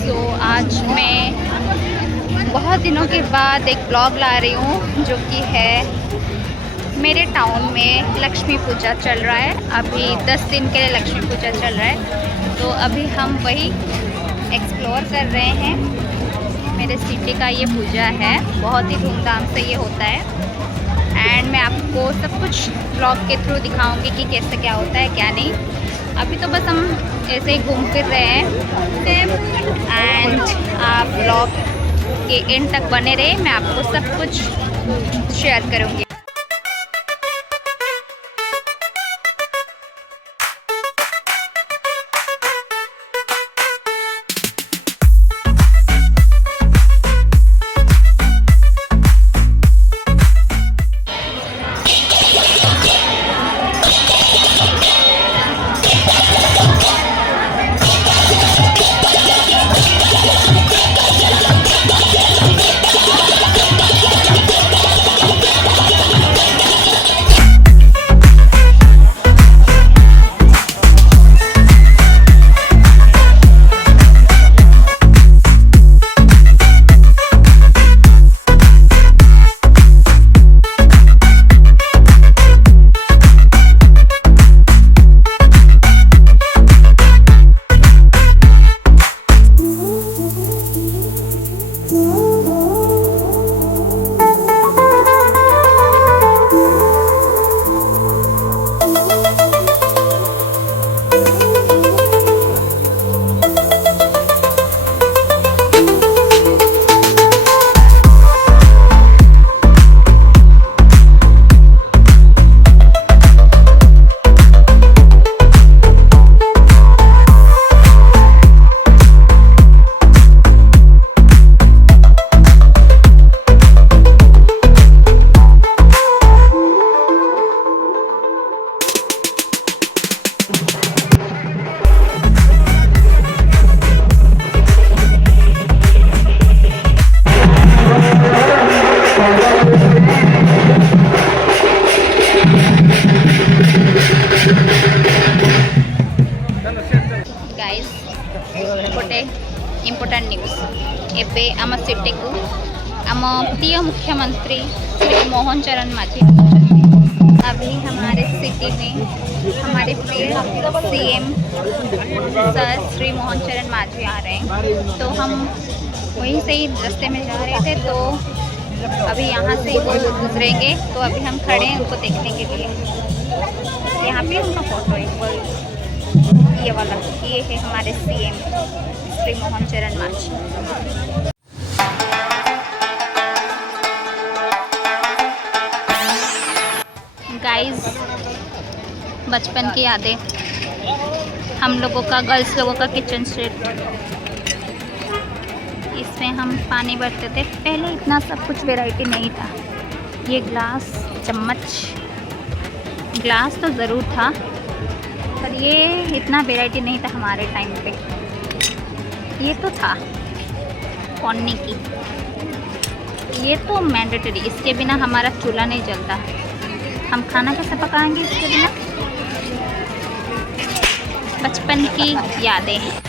आज मैं बहुत दिनों के बाद एक ब्लॉग ला रही हूँ जो कि है मेरे टाउन में लक्ष्मी पूजा चल रहा है। अभी 10 दिन के लिए लक्ष्मी पूजा चल रहा है, तो अभी हम वही एक्सप्लोर कर रहे हैं। मेरे सिटी का ये पूजा है, बहुत ही धूमधाम से ये होता है एंड मैं आपको सब कुछ ब्लॉग के थ्रू दिखाऊंगी कि कैसे क्या होता है क्या नहीं। अभी तो बस हम ऐसे ही घूम फिर रहे हैं एंड आप ब्लॉग के एंड तक बने रहे, मैं आपको सब कुछ शेयर करूँगी। इम्पोर्टेंट न्यूज एबे आम सिटी को आम प्रिय मुख्यमंत्री श्री मोहन चरण माझी अभी हमारे सिटी में हमारे प्रिय सीएम सर श्री मोहन चरण माझी आ रहे हैं। तो हम वहीं से ही रास्ते में जा रहे थे, तो अभी यहाँ से वो गुजरेंगे, तो अभी हम खड़े हैं उनको देखने के लिए। यहाँ पे उनका फोटो है, ये वाला, ये है हमारे सीएम श्री मोहन चरण माझी। गाइस, बचपन की यादें, हम लोगों का, गर्ल्स लोगों का किचन सेट, इसमें हम पानी भरते थे। पहले इतना सब कुछ वैरायटी नहीं था। ये ग्लास, चम्मच, ग्लास तो ज़रूर था पर ये इतना वैरायटी नहीं था हमारे टाइम पे। ये तो था पौनी की, ये तो मैंडेटरी, इसके बिना हमारा चूल्हा नहीं जलता। हम खाना कैसे पकाएंगे इसके बिना? बचपन की यादें।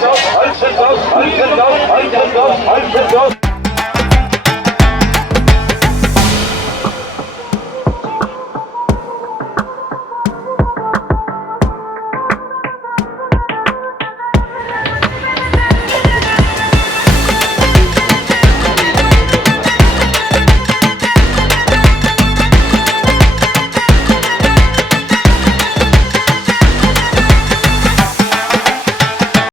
Hudson goes, Hudson goes, Hudson goes, Hudson goes, Hudson goes.